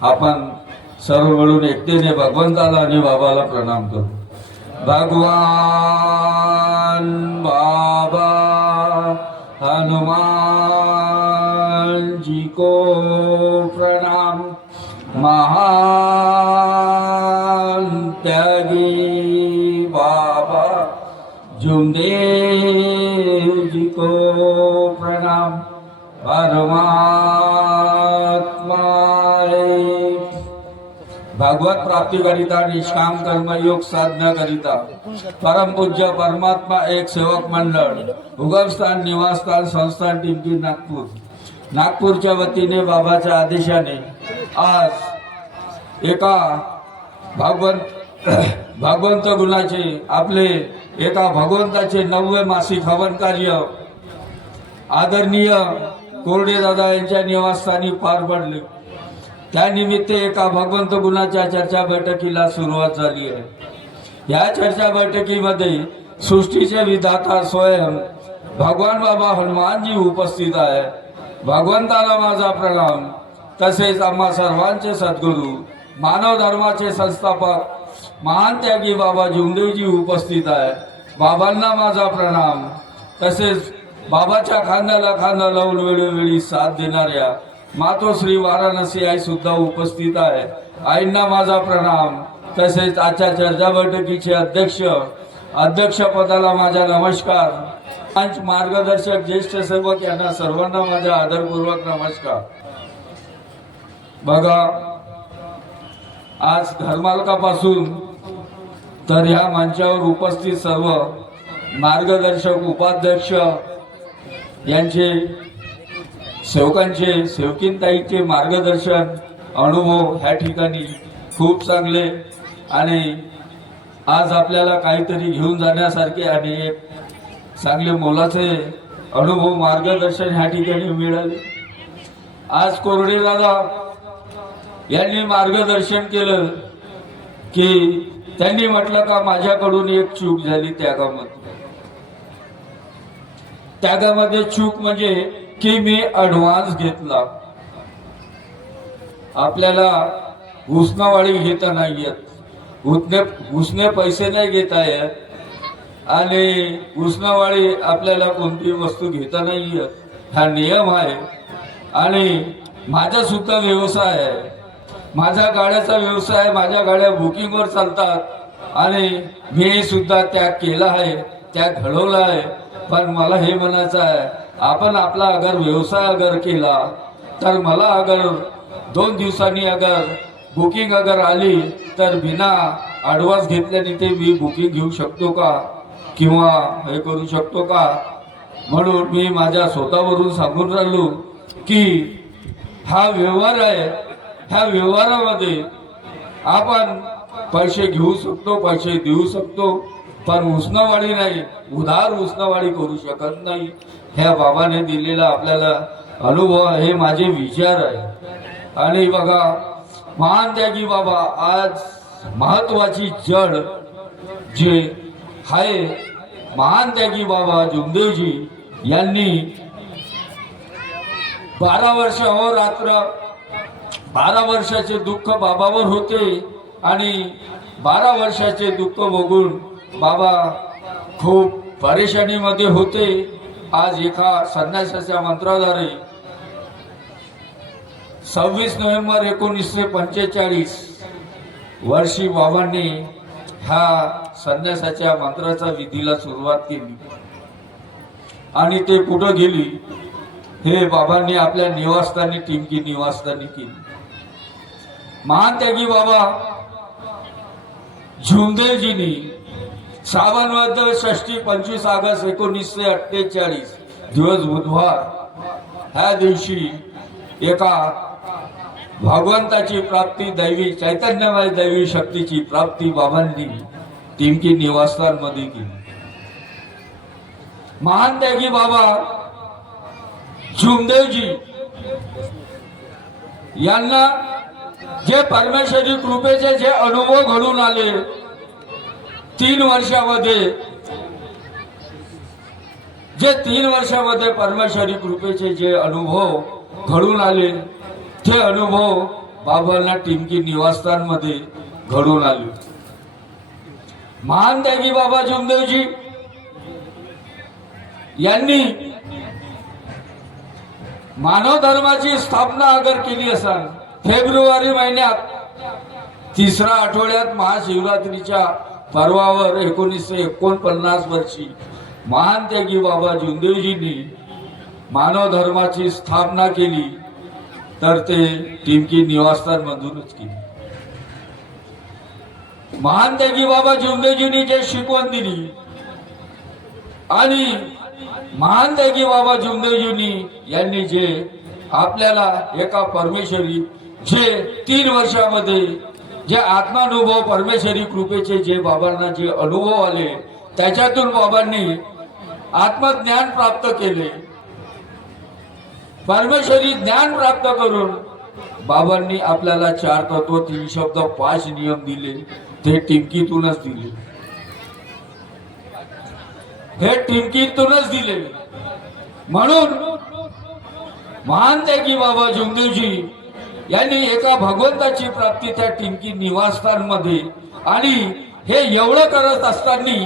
आपण सर्व मिळून एकतेने भगवंताला आणि बाबाला प्रणाम करू. भगवान बाबा हनुमान जी को प्रणाम. महान त्यागी बाबा जुमदेव जी को प्रणाम. परमात्मा भागवत प्राप्तीकरिता निष्काम कर्मयोग साधण्याकरिता परमपूज्य परमात्मा एक सेवक मंडळ उगमस्थान निवासस्थान संस्थान टिमकी नागपूर। नागपूरच्या वतीने बाबाच्या आदेशाने आज एका भागवंत भागवंत गुणाचे आपले एका भगवंताचे नववे मासिक हवन कार्य आदरणीय कोरडे दादा यांच्या निवासस्थानी पार पडले. त्यानिमित्त एका भगवंत गुणाच्या चर्चा बैठकीला सुरुवात झाली आहे. या चर्चा बैठकीमध्ये सृष्टीचे विधाता स्वयं भगवान बाबा हनुमानजी उपस्थित आहे. भगवंताला माझा प्रणाम. तसेच आम्हा सर्वांचे सद्गुरू मानव धर्माचे संस्थापक महान त्यागी बाबा जुमदेवजी उपस्थित आहे. बाबांना माझा प्रणाम. तसेच बाबाच्या खांद्याला खांदा लावून वेळोवेळी साथ देणाऱ्या मातोश्री वाराणसी आई सुद्धा उपस्थित आहे. आईंना माझा प्रणाम. तसेच आजच्या चर्चा बैठकीचे अध्यक्ष अध्यक्षपदाला माझा नमस्कार. पंच मार्गदर्शक ज्येष्ठ सेवक यांना सर्वांना माझा आदरपूर्वक नमस्कार. बघा आज घरमालकापासून तर ह्या मंचावर उपस्थित सर्व मार्गदर्शक उपाध्यक्ष यांचे सेवकांचे सेवकीनताईचे मार्गदर्शन अनुभव ह्या ठिकाणी खूप चांगले. आणि आज आपल्याला काहीतरी घेऊन जाण्यासारखे आणि एक चांगले मोलाचे अनुभव मार्गदर्शन ह्या ठिकाणी मिळाले. आज कोरडे दादा यांनी मार्गदर्शन केलं की त्यांनी म्हटलं का माझ्याकडून एक चूक झाली त्या कामात त्याच्यामध्ये चूक म्हणजे की मी ऍडव्हान्स घेतला. आपल्याला घुसनावाळी घेता नाही येत. घुसणे घुसणे पैसे नाही घेता येत. आणि घुसनावाळी आपल्याला कोणती वस्तू घेता नाही येत. हा नियम आहे. आणि माझा सुद्धा व्यवसाय आहे. माझ्या गाड्याचा व्यवसाय माझ्या गाड्या बुकिंगवर चालतात. आणि मी सुद्धा त्याग केला आहे त्याग घडवला आहे. पण मला हे म्हणायचं आहे आपण आपला अगर व्यवसाय अगर केला तर मला अगर दोन दिवसांनी अगर बुकिंग अगर आली तर बिना ॲडव्हान्स घेतल्याने ते मी बुकिंग घेऊ शकतो का? किंवा हे करू शकतो का? म्हणून मी माझ्या स्वतःवरून सांगून राहिलो की हा व्यवहार आहे ह्या व्यवहारामध्ये आपण पैसे घेऊ शकतो पैसे देऊ शकतो. पण उसनावाडी नाही. उधार उसनावाडी करू शकत नाही. ह्या बाबाने दिलेला आपल्याला अनुभव हे माझे विचार आहे. आणि बघा महान त्यागी बाबा आज महत्वाची जड जे आहे महान त्यागी बाबा जुमदेवजी यांनी बारा वर्ष अहोरात्र बारा वर्षाचे दुःख बाबावर होते आणि बारा वर्षाचे दुःख बघून बाबा खूप परेशानीमध्ये होते. आज एका संन्यासाच्या मंत्राद्वारे सव्वीस नोव्हेंबर एकोणीसशे पंचेचाळीस वर्षी बाबांनी ह्या संन्यासाच्या मंत्राचा विधीला सुरुवात केली. आणि ते कुठं गेली. हे बाबांनी आपल्या निवासस्थानी टिमकी निवासस्थानी केली. महान त्यागी बाबा झुमदेवजींनी श्रावण वद्र षष्टी पंचवीस ऑगस्ट एकोणीसशे अठ्ठेचाळीस. दिवस बुधवार. ह्या दिवशी एका भगवंताची प्राप्ती दैवी चैतन्यमय दैवी शक्तीची प्राप्ती बाबांनी टिमकी निवासस्थानमध्ये केली. महान त्यागी बाबा झुमदेवजी यांना जे परमेश्वरी कृपेचे जे अनुभव घडून आले तीन वर्षामध्ये जे तीन वर्षामध्ये परमेश्वरी कृपेचे जे अनुभव घडून आले ते अनुभव बाबांना टिमकी निवासस्थानमध्ये घडून आले. महान त्यागी बाबा जुमदेवजी यांनी मानव धर्माची स्थापना अगर केली असाल फेब्रुवारी महिन्यात तिसऱ्या आठवड्यात महाशिवरात्रीच्या पर्वावर एकोणीसशे एकोणपन्नास वर्षी महान त्यागी बाबा जुंदेवजींनी मानव धर्माची स्थापना केली तर ते टिमकी निवासस्थानमधूनच केली. महान त्यागी बाबा जुंदेवजींनी जे शिकवण दिली आणि महान त्यागी बाबा जुंदेवजींनी यांनी जे आपल्याला एका परमेश्वरी जे तीन वर्षामध्ये जे आत्मानुभव परमेश्वरी कृपेचे जे बाबांना जे अनुभव आले त्याच्यातून बाबांनी आत्मज्ञान प्राप्त केले. परमेश्वरी ज्ञान प्राप्त करून बाबांनी आपल्याला चार तत्व तीन शब्द पाच नियम दिले. ते टिमकीतूनच दिले. हे टिमकीतूनच दिले. म्हणून महान त्यागी बाबा जुमदेवजी यांनी एका भगवंताची प्राप्ती त्या टिमकी निवासस्थानमध्ये. आणि हे एवढं करत असताना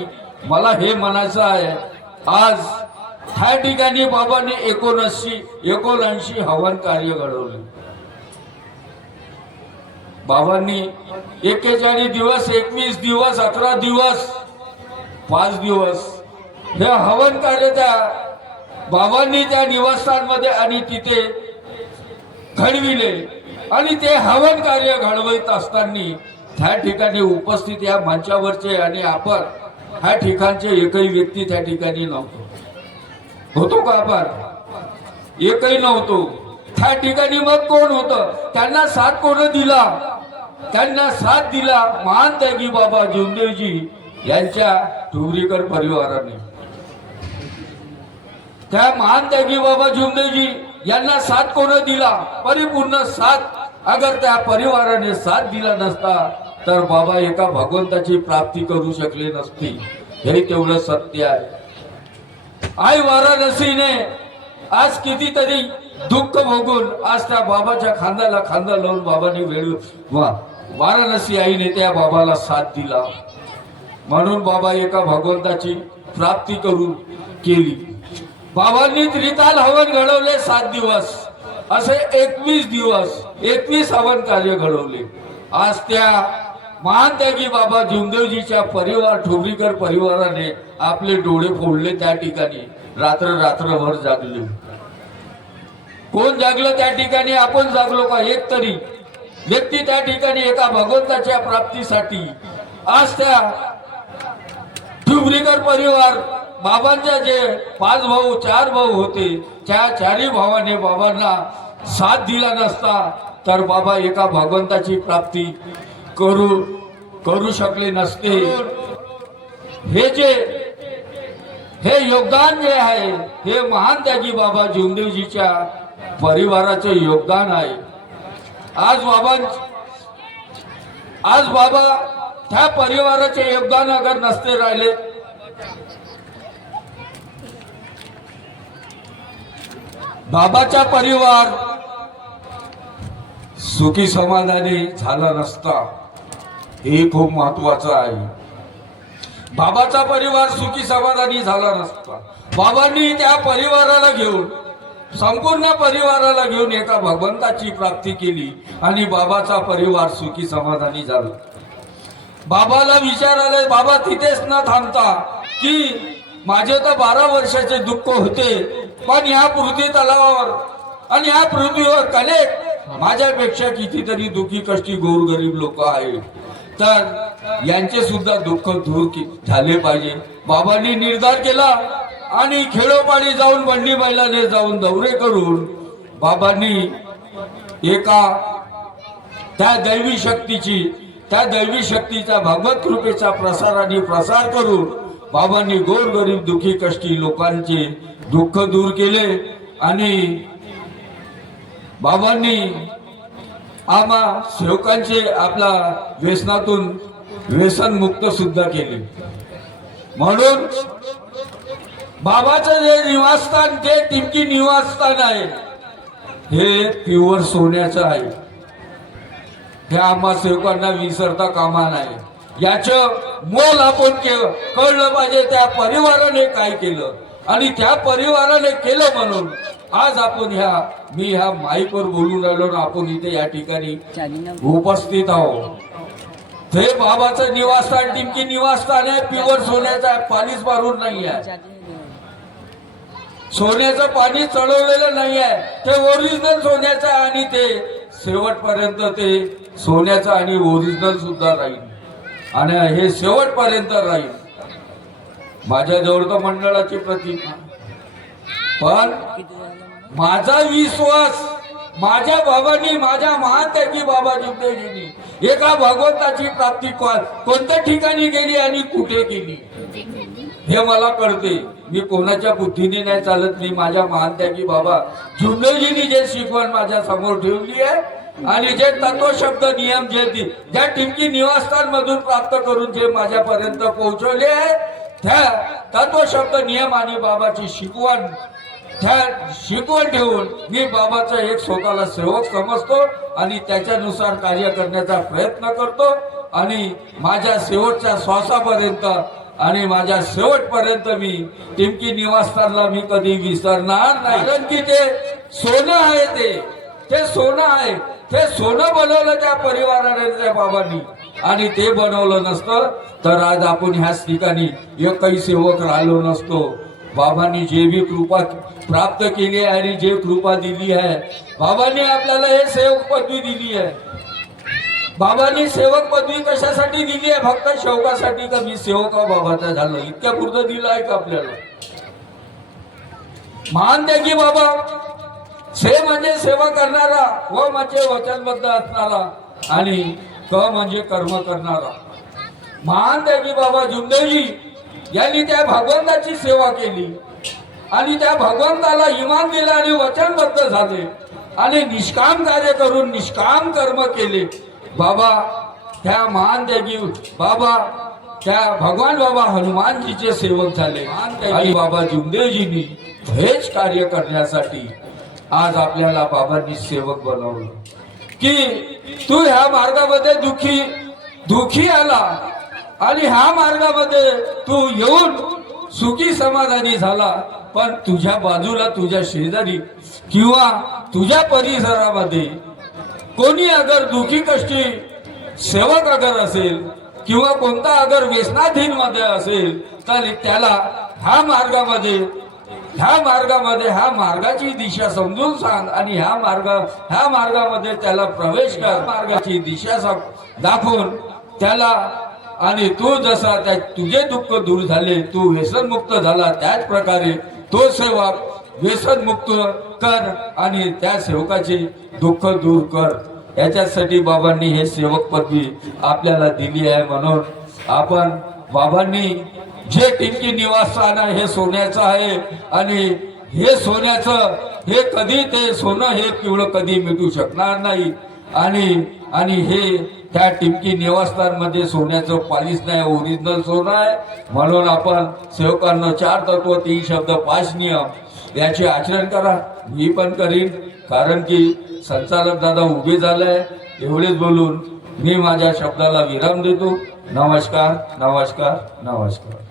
मला हे म्हणायचं आहे आज ह्या ठिकाणी बाबांनी एकोणऐंशी एकोणऐंशी हवन कार्य घडवले. बाबांनी एक्केचाळीस दिवस एकवीस दिवस अकरा दिवस पाच दिवस हे हवन कार्य त्या बाबांनी त्या निवासस्थानमध्ये आणि तिथे घडविले. आणि ते हवन कार्य घडवत असताना त्या ठिकाणी उपस्थित या मंचावरचे आणि आपण ह्या ठिकाणचे एकही व्यक्ती त्या ठिकाणी नव्हतो. होतो का आपण एकही नव्हतो. त्या ठिकाणी मग कोण होतं? त्यांना साथ कोण दिला? त्यांना साथ दिला महान त्यागी बाबा जीवदेवजी यांच्या ठुबरीकर परिवाराने. त्या महान त्यागी बाबा जीवदेवजी यांना साथ कोण दिला? परिपूर्ण साथ अगर त्या परिवाराने साथ दिला नसता तर बाबा एका भगवंताची प्राप्ती करू शकले नसते. हे तेवढं सत्य आहे. आई वाराणसीने आज कितीतरी दुःख भोगून आज त्या बाबाच्या खांद्याला खांदा लावून बाबांनी वेळ वाराणसी आईने त्या बाबाला साथ दिला. म्हणून बाबा एका भगवंताची प्राप्ती करून केली. बाबांनी त्रिताल हवन घडवले सात दिवस. असे एकवीस दिवस एकवीस हवन कार्य घडवले. आज त्या महान त्यागी बाबा जुमदेवजीच्या परिवार ठोबरीकर परिवाराने आपले डोळे फोडले त्या ठिकाणी. रात्र रात्रभर जागले. कोण जागलं त्या ठिकाणी? आपण जागलो का? एक तरी. व्यक्ती त्या ठिकाणी एका भगवंताच्या प्राप्तीसाठी. आज त्या ठुबरीकर परिवार बाबांच्या जे पाच भाऊ चार भाऊ होते त्या चारही भावाने बाबांना साथ दिला नसता तर बाबा एका भगवंताची प्राप्ती करू करू शकले नसते. हे जे हे योगदान जे आहे हे महान त्यागी बाबा जीवदेवजीच्या परिवाराचे योगदान आहे. आज बाबा आज बाबा त्या परिवाराचे योगदान अगर नसते राहिले बाबाचा परिवार सुखी समाधानी झाला नसता. हे खूप महत्वाचं आहे. बाबाचा परिवार सुखी समाधानी झाला नसता. बाबांनी त्या परिवाराला घेऊन संपूर्ण परिवाराला घेऊन एका भगवंताची प्राप्ती केली आणि बाबाचा परिवार सुखी समाधानी झाला. बाबाला विचार आले बाबा तिथेच न थांबता की माझे तर बारा वर्षाचे दुःख होते. पण या पृथ्वी तलावावर आणि या पृथ्वीवर कलेक माझ्यापेक्षा कितीतरी दुखी कष्टी गोरगरीब लोक आहेत. तर यांचे सुद्धा दुःख दूर झाले पाहिजे. बाबांनी निर्धार केला आणि खेडोपाडी जाऊन बंडी बैलाने जाऊन दौरे करून बाबांनी एका त्या दैवी शक्तीची त्या दैवी शक्तीचा भगवत कृपेचा प्रसार आणि प्रसार करून बाबांनी गोरगरीब दुखी कष्टी लोकांचे दुःख दूर केले आणि बाबांनी आम्हा सेवकांचे आपला व्यसनातून व्यसन मुक्त सुद्धा केले. म्हणून बाबाचं जे निवासस्थान ते तिमकी निवासस्थान आहे. हे प्युअर सोन्याचं आहे. हे आम्हा सेवकांना विसरता कामा नाही याचं मोल आपण केलं. कळलं पाहिजे त्या परिवाराने काय केलं. आणि त्या परिवाराने केलं म्हणून आज आपण ह्या मी ह्या माईकवर बोलून राहिलो ना आपण इथे या ठिकाणी उपस्थित आहोत. ते बाबाचं निवासस्थान टिमकी निवासस्थान आहे. पिवर सोन्याचं पाणीच मारून नाही आहे. सोन्याचं पाणी चढवलेलं नाही आहे. ते ओरिजिनल सोन्याचं आणि ते शेवटपर्यंत ते सोन्याचं आणि ओरिजिनल सुद्धा राहील. आणि हे शेवटपर्यंत राहील. माझ्या जवळ तर मंडळाची प्रतिमा पण माझा विश्वास माझ्या बाबांनी माझ्या महानत्यागी बाबा जिंदगीनी एका भगवंताची प्राप्ती कोणत्या ठिकाणी गेली आणि कुठे गेली? हे मला कळते. मी कोणाच्या बुद्धीने नाही चालत. मी माझ्या महान त्यागी बाबा जुंदेजींनी जे शिकवण माझ्यासमोर ठेवली आहे आणि जे तत्वशब्द नियम जे ज्या टिमकी निवासस्थान मधून प्राप्त करून जे माझ्यापर्यंत पोहोचवले आहे त्या तत्वशब्द नियम आणि बाबाची शिकवण त्या शिकवण ठेवून मी बाबाचा एक स्वतःला सेवक समजतो आणि त्याच्यानुसार कार्य करण्याचा प्रयत्न करतो. आणि माझ्या शेवटच्या श्वासापर्यंत आणि माझ्या शेवटपर्यंत मी टिमकी निवासस्थानला मी कधी विसरणार नाही. कारण की ते सोनं आहे ते ते सोनं आहे ते सोनं बनवलं त्या परिवाराने त्या बाबांनी. आणि ते बनवलं नसतं तर आज आपण ह्याच ठिकाणी एकही सेवक राहिलो नसतो. बाबांनी जे बी कृपा प्राप्त केली आहे आणि जे कृपा दिली आहे बाबांनी आपल्याला हे सेवक पदवी दिली आहे. बाबांनी सेवक पदवी कशासाठी दिली आहे? फक्त शेवकासाठी का मी सेवक बाबाचा झालो? इतक्या पुरतं दिलं आहे का आपल्याला? महान त्यागी बाबा. से म्हणजे सेवा करणारा व म्हणजे वचनबद्ध असणारा आणि क म्हणजे कर्म करणारा. महान त्यागी बाबा जुंदेजी यांनी त्या भगवंताची सेवा केली आणि त्या भगवंताला इमान दिलं आणि वचनबद्ध झाले आणि निष्काम कार्य करून निष्काम कर्म केले. बाबा त्या महान त्यागी बाबा त्या भगवान बाबा हनुमानजीचे सेवक झाले. महान त्यागी बाबा जुंदेजींनी हेच कार्य करण्यासाठी आज आपल्याला बाबांनी सेवक बनवलं. की तू ह्या मार्गामध्ये दुखी दुखी आला आणि ह्या मार्गामध्ये तू येऊन सुखी समाधानी झाला पण तुझ्या बाजूला तुझ्या शेजारी किंवा तुझ्या परिसरामध्ये कोणी अगर दुखी कष्टी सेवक अगर असेल किंवा कोणता अगर व्यसनाधीन मध्ये असेल तर त्याला ह्या मार्गामध्ये ह्या मार्गामध्ये ह्या मार्गाची दिशा समजून सांग आणि ह्या मार्ग ह्या मार्गामध्ये त्याला प्रवेश कर. मार्गाची दिशा दाखवून त्याला आणि तो जसा त्या तुझे दुःख दूर झाले तू व्यसनमुक्त झाला त्याच प्रकारे तो सेवक व्यसनमुक्त कर आणि त्या सेवकाचे दुःख दूर कर. याच्यासाठी बाबांनी हे सेवक पदवी आपल्याला दिली आहे म्हणून आपण बाबांनी जे टिमकी निवासस्थान आहे हे सोन्याचं आहे. आणि हे सोन्याचं हे कधी ते सोनं हे पिवळं कधी मिटू शकणार नाही. आणि आणि हे त्या टिमकी निवासस्थानमध्ये सोन्याचं पालीच नाही ओरिजिनल सोनं आहे. म्हणून आपण सेवकांना चार तत्व तीन शब्द पाच नियम याचे आचरण करा. मी पण करीन कारण की संचालक दादा उभे झालाय एवढेच बोलून मी माझ्या शब्दाला विराम देतो. नमस्कार नमस्कार नमस्कार.